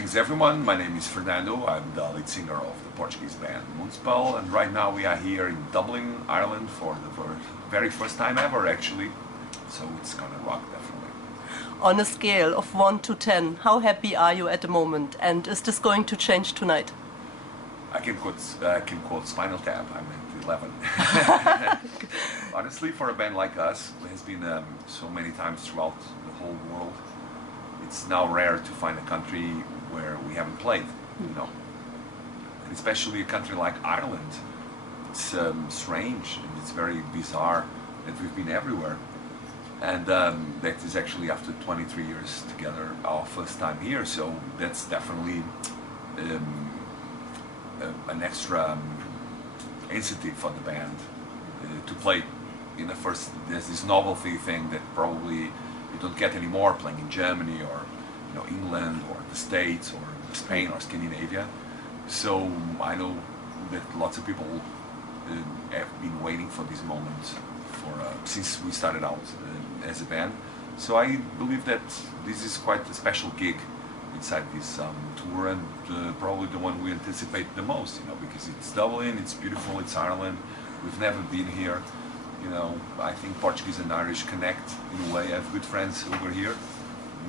Greetings everyone, my name is Fernando, I'm the lead singer of the Portuguese band Moonspell, and right now we are here in Dublin, Ireland for the very first time ever actually, so it's gonna rock definitely. On a scale of 1 to 10, how happy are you at the moment, and is this going to change tonight? I can quote Spinal Tap, I'm at 11. Honestly, for a band like us, who has been so many times throughout the whole world, it's now rare to find a country where we haven't played, you know. And especially a country like Ireland. It's strange and it's very bizarre that we've been everywhere. And that is actually after 23 years together, our first time here, so that's definitely an extra incentive for the band to play in the first. There's this novelty thing that probably you don't get anymore playing in Germany or England or the States or Spain or Scandinavia. So I know that lots of people have been waiting for this moment since we started out as a band. So I believe that this is quite a special gig inside this tour, and probably the one we anticipate the most, because it's Dublin, it's beautiful, it's Ireland. We've never been here. I think Portuguese and Irish connect in a way. I have good friends over here,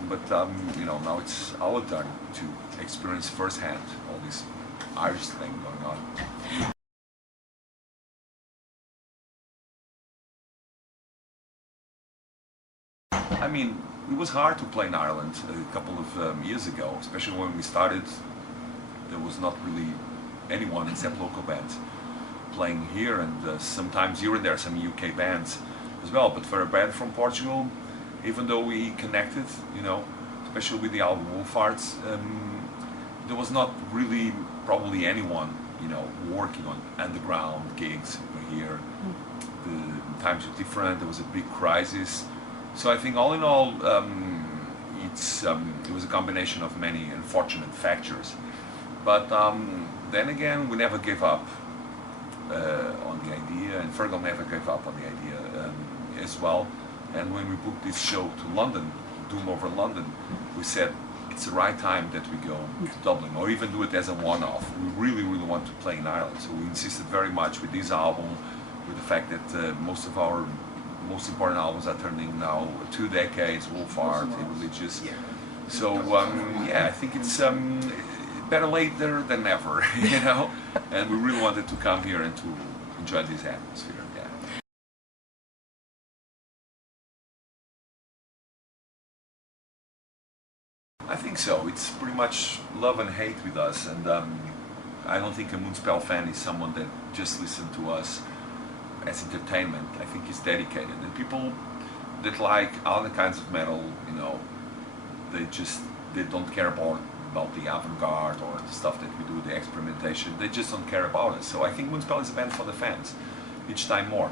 but now it's our turn to experience firsthand all this Irish thing going on. I mean, it was hard to play in Ireland a couple of years ago, especially when we started. There was not really anyone except local bands playing here, and sometimes here and there some UK bands as well. But for a band from Portugal, even though we connected, especially with the album Wolfarts, there was not really probably anyone, working on underground gigs over here. The times were different. There was a big crisis. So I think all in all, it was a combination of many unfortunate factors. But then again, we never gave up on the idea, and Fergal never gave up on the idea as well. And when we booked this show to London, Doom over London, we said it's the right time that we go to Dublin, or even do it as a one-off. We really, really want to play in Ireland, so we insisted very much with this album, with the fact that most of our most important albums are turning now 2 decades, Wolfart, Religious. So yeah, I think it's better later than never, and we really wanted to come here and to enjoy this atmosphere. Yeah. I think so. It's pretty much love and hate with us, and I don't think a Moonspell fan is someone that just listens to us as entertainment. I think he's dedicated, and people that like other kinds of metal, they don't care about the avant-garde or the stuff that we do, the experimentation. They just don't care about us. So I think Moonspell is a band for the fans, each time more.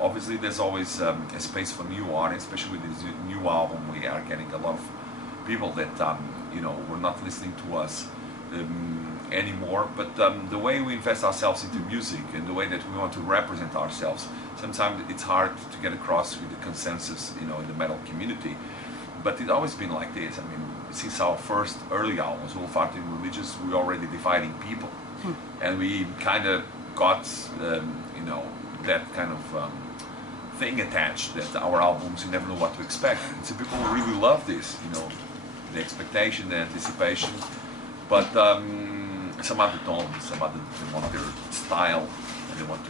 Obviously there's always a space for new audience, especially with this new album. We are getting a lot of people that were not listening to us anymore, but the way we invest ourselves into music and the way that we want to represent ourselves, sometimes it's hard to get across with the consensus in the metal community. But it's always been like this. I mean, since our first early albums, Wolfart and Religious, we were already dividing people, and we kind of got that kind of thing attached, that our albums, you never know what to expect. And so people really love this, the expectation, the anticipation, but some other don't. Some other, they want their style, and they want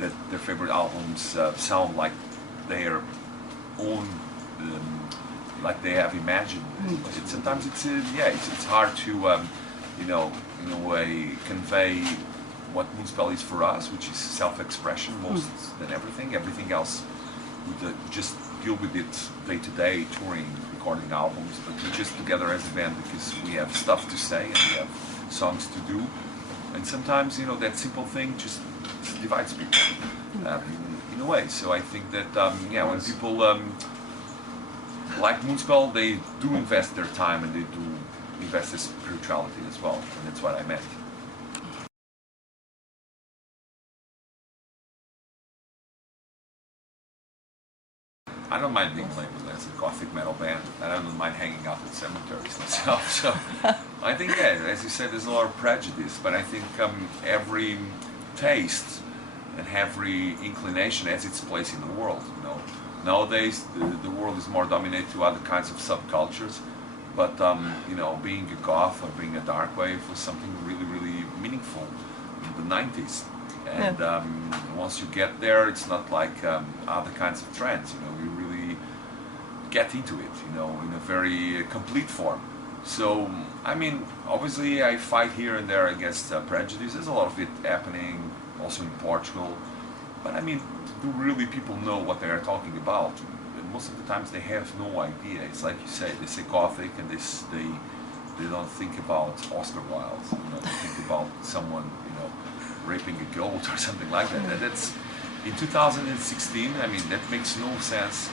that their favorite albums sound like their own, like they have imagined. But sometimes it's hard to in a way convey what Moonspell is for us, which is self-expression most than everything. Everything else we just deal with it day to day, touring, recording albums, but we're just together as a band because we have stuff to say and we have songs to do, and sometimes that simple thing just divides people in a way. So I think that when people like Moonspell, they do invest their time and they do invest their spirituality as well, and that's what I meant. I don't mind being labeled as a gothic metal band, and I don't mind hanging out in cemeteries myself. So I think, yeah, as you said, there's a lot of prejudice, but I think every taste and every inclination has its place in the world. You know, nowadays the world is more dominated to other kinds of subcultures, but you know, being a goth or being a dark wave was something really, really meaningful in the 90s. And once you get there, it's not like other kinds of trends. You know, you really get into it, you know, in a very complete form. So, I mean, obviously I fight here and there against prejudice. There's a lot of it happening also in Portugal. But I mean, do really people know what they are talking about? And most of the times they have no idea. It's like you say, they say gothic and they don't think about Oscar Wilde. You know, they think about someone, you know, raping a goat or something like that. And that's, in 2016, I mean, that makes no sense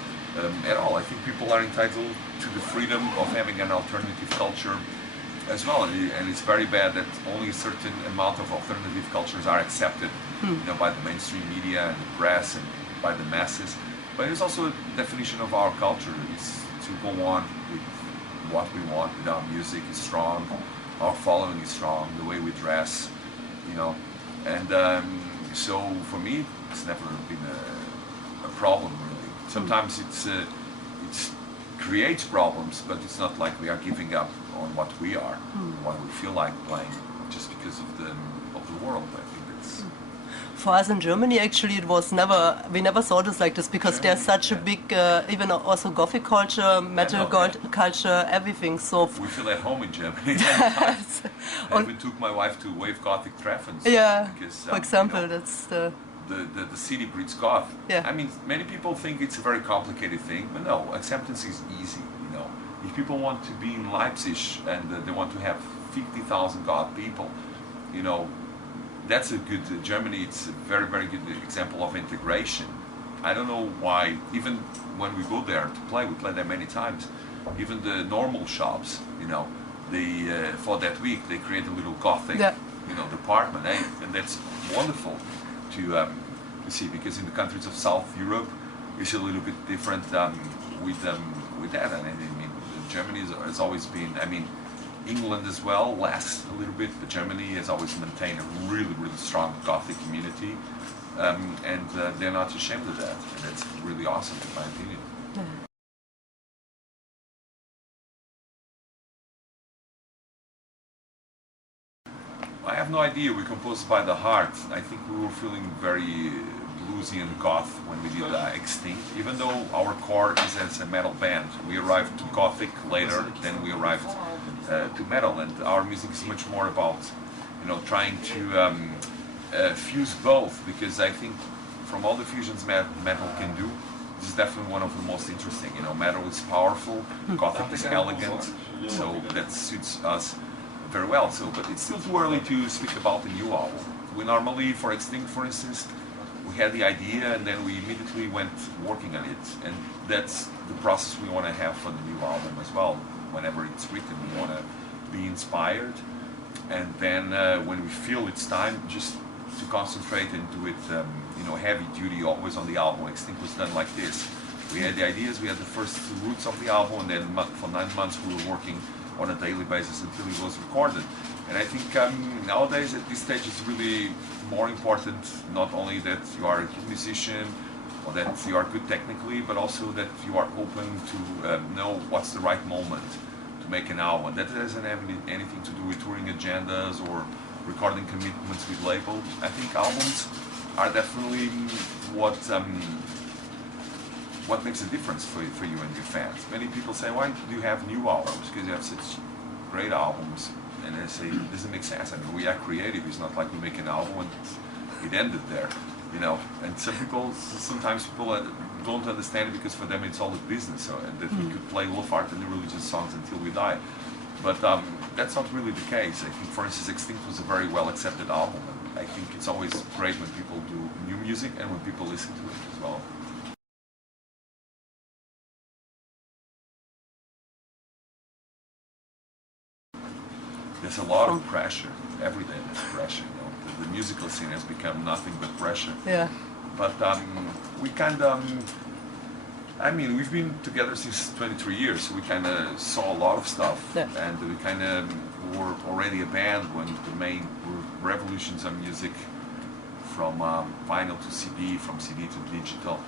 at all. I think people are entitled to the freedom of having an alternative culture as well, and it's very bad that only a certain amount of alternative cultures are accepted, you know, by the mainstream media and the press and by the masses. But it's also a definition of our culture. It's to go on with what we want, with our music is strong, our following is strong, the way we dress, you know. And so for me, it's never been a problem really. Sometimes it's creates problems, but it's not like we are giving up on what we are, what we feel like playing, just because of the world. I think it's. For us in Germany, actually, it was never. We never saw this like this because there's such a big, even also Gothic culture, metal culture, everything. So we feel at home in Germany. I even took my wife to Wave Gothic Treffens. Yeah. Because, for example, you know, that's the. The city breeds goth. Yeah. I mean, many people think it's a very complicated thing, but no, acceptance is easy. You know, if people want to be in Leipzig and they want to have 50,000 goth people, you know, that's a good. Germany, it's a very, very good example of integration. I don't know why. Even when we go there to play, we play there many times. Even the normal shops, you know, they for that week they create a little gothic, you know, department, and that's wonderful to see, because in the countries of South Europe it's a little bit different with that. And I mean, Germany has always been, I mean, England as well, less a little bit, but Germany has always maintained a really, really strong Gothic community, and they're not ashamed of that, and that's really awesome in my opinion. I have no idea. We composed by the heart. I think we were feeling very bluesy and goth when we did Extinct. Even though our core is as a metal band, we arrived to Gothic later. Then we arrived to metal, and our music is much more about, you know, trying to fuse both. Because I think from all the fusions metal can do, this is definitely one of the most interesting. You know, metal is powerful, Gothic is elegant, so that suits us very well. So, but it's still too early to speak about the new album. We normally, for Extinct, for instance, we had the idea and then we immediately went working on it, and that's the process we want to have for the new album as well. Whenever it's written, we want to be inspired, and then when we feel it's time, just to concentrate and do it, you know, heavy duty, always on the album. Extinct was done like this. We had the ideas, we had the first roots of the album, and then for 9 months we were working on a daily basis until it was recorded. And I think nowadays at this stage it's really more important not only that you are a good musician or that you are good technically, but also that you are open to know what's the right moment to make an album. That doesn't have anything to do with touring agendas or recording commitments with labels. I think albums are definitely what makes a difference for you and your fans. Many people say, why do you have new albums? Because you have such great albums. And I say, it doesn't make sense. I mean, we are creative. It's not like we make an album and it ended there, you know. And sometimes people don't understand it because for them it's all a business. So, and that we could play Love Art and the religious songs until we die. But that's not really the case. I think, for instance, Extinct was a very well accepted album. And I think it's always great when people do new music and when people listen to it as well. There's a lot of pressure. Every day there's pressure. You know, the musical scene has become nothing but pressure. Yeah. But we kind of I mean, we've been together since 23 years, so we kind of saw a lot of stuff, and we kind of were already a band when the main revolutions of music, from vinyl to CD, from CD to digital,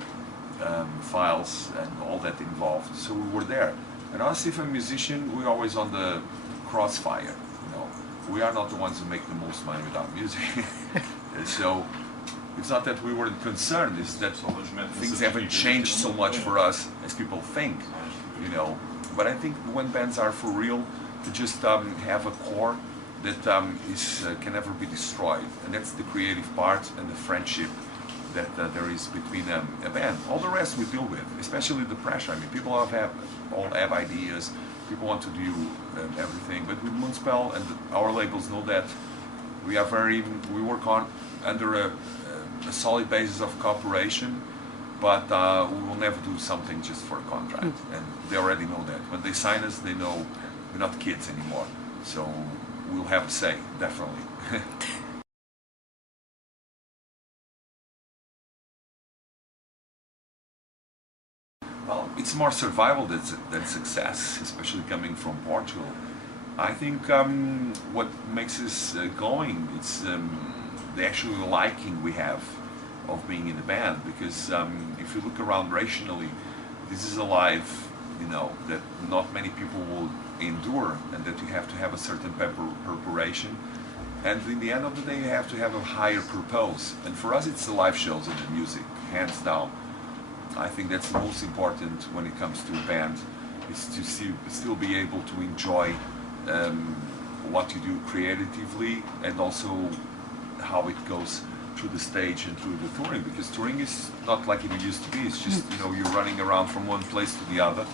files, and all that involved. So we were there. And honestly, if I'm a musician, we're always on the crossfire. You know, we are not the ones who make the most money without music. So it's not that we weren't concerned, it's that things haven't changed so much for us as people think, you know. But I think when bands are for real, to just have a core that can never be destroyed, and that's the creative part and the friendship that there is between a band. All the rest we deal with, especially the pressure. I mean, people all have ideas, people want to do everything, but with Moonspell and our labels know that we work under a solid basis of cooperation, but we will never do something just for a contract, and they already know that. When they sign us, they know we're not kids anymore, so we'll have a say, definitely. Well, it's more survival than success, especially coming from Portugal. I think what makes us going, it's the actual liking we have of being in the band, because if you look around rationally, this is a life, you know, that not many people will endure, and that you have to have a certain preparation, and in the end of the day you have to have a higher purpose, and for us it's the live shows and the music, hands down. I think that's the most important when it comes to a band, is to still be able to enjoy what you do creatively, and also how it goes through the stage and through the touring, because touring is not like it used to be. It's just, you know, you're running around from one place to the other,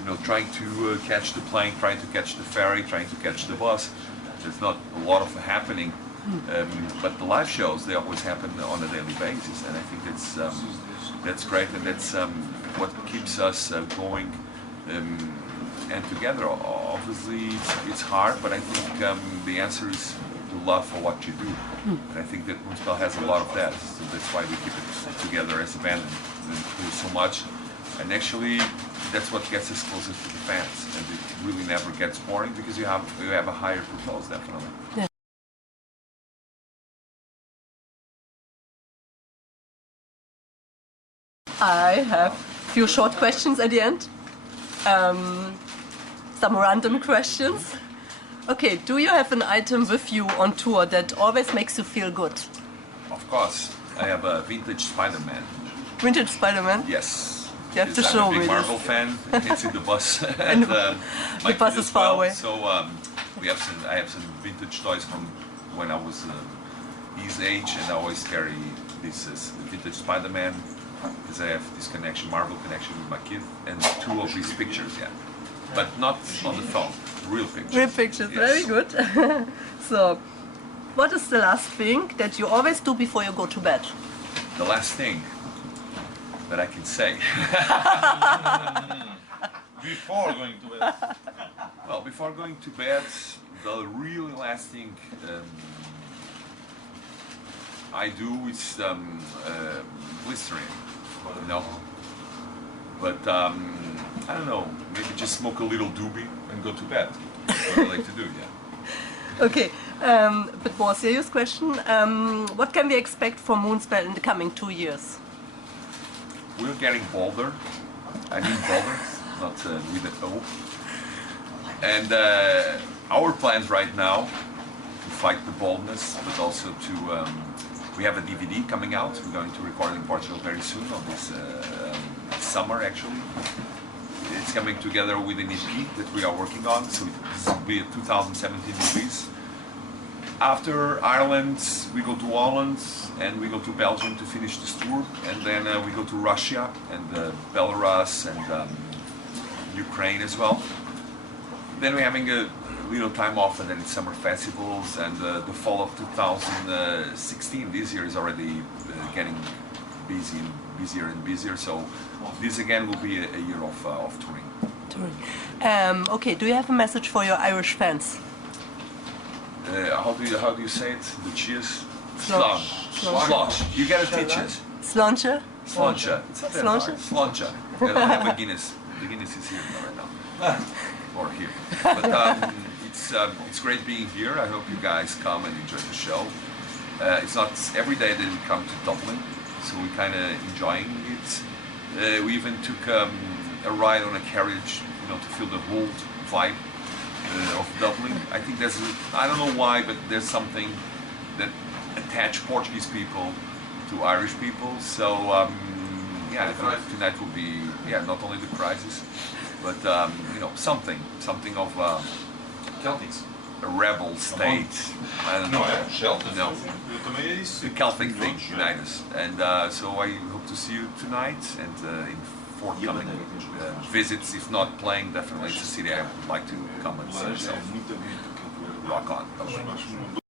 you know, trying to catch the plane, trying to catch the ferry, trying to catch the bus. There's not a lot of happening, but the live shows, they always happen on a daily basis, and I think that's great, and that's what keeps us going and together. Obviously it's hard, but I think the answer is the love for what you do, and I think that Moonspell has a lot of that, so that's why we keep it together as a band and do so much, and actually that's what gets us closer to the fans, and it really never gets boring, because you have a higher purpose, definitely. Yeah. I have a few short questions at the end, some random questions. Okay, do you have an item with you on tour that always makes you feel good? Of course, I have a vintage Spider-Man. Vintage Spider-Man? Yes. You have to show me. I'm a big Marvel fan. It's in the bus, and the bus is far away. So I have some vintage toys from when I was his age, and I always carry this vintage Spider-Man, because I have this connection, Marvel connection with my kid, and 2 of his pictures, yeah. But not on the phone, real pictures. Real pictures, yes. Very good. So, what is the last thing that you always do before you go to bed? The last thing that I can say. Before going to bed. Well, before going to bed, the really last thing I do is blistering, you know. But I don't know, maybe just smoke a little doobie and go to bed. That's what I like to do, yeah. Okay, a bit more serious question. What can we expect from Moonspell in the coming 2 years? We're getting bolder. I mean bolder, not with an O. And our plans right now to fight the boldness, but also to we have a DVD coming out. We're going to record in Portugal very soon, on this summer actually. It's coming together with an EP that we are working on, so this will be a 2017 release. After Ireland, we go to Holland, and we go to Belgium to finish this tour, and then we go to Russia and Belarus and Ukraine as well. Then we're having a little time off, and then it's summer festivals, and the fall of 2016, this year, is already getting busier and busier, so this again will be a year of touring. Okay, do you have a message for your Irish fans? How do you say it? The cheers? Slosh. Slosh. You gotta teach us. Slánse? Slánse. It's not that hard. Slánse. And I have a Guinness. The Guinness is here right now, or here. But it's great being here. I hope you guys come and enjoy the show. It's not every day that we come to Dublin, so we're kind of enjoying it. We even took a ride on a carriage, you know, to feel the whole vibe of Dublin. I think I don't know why, but there's something that attach Portuguese people to Irish people. So yeah, I think tonight will be not only the crisis, but you know, something of Celtics. a rebel state. I don't know. No, the Celtic thing unite us, and so I hope to see you tonight and in forthcoming visits. If not playing, definitely it's a city I would like to come and see. So rock on.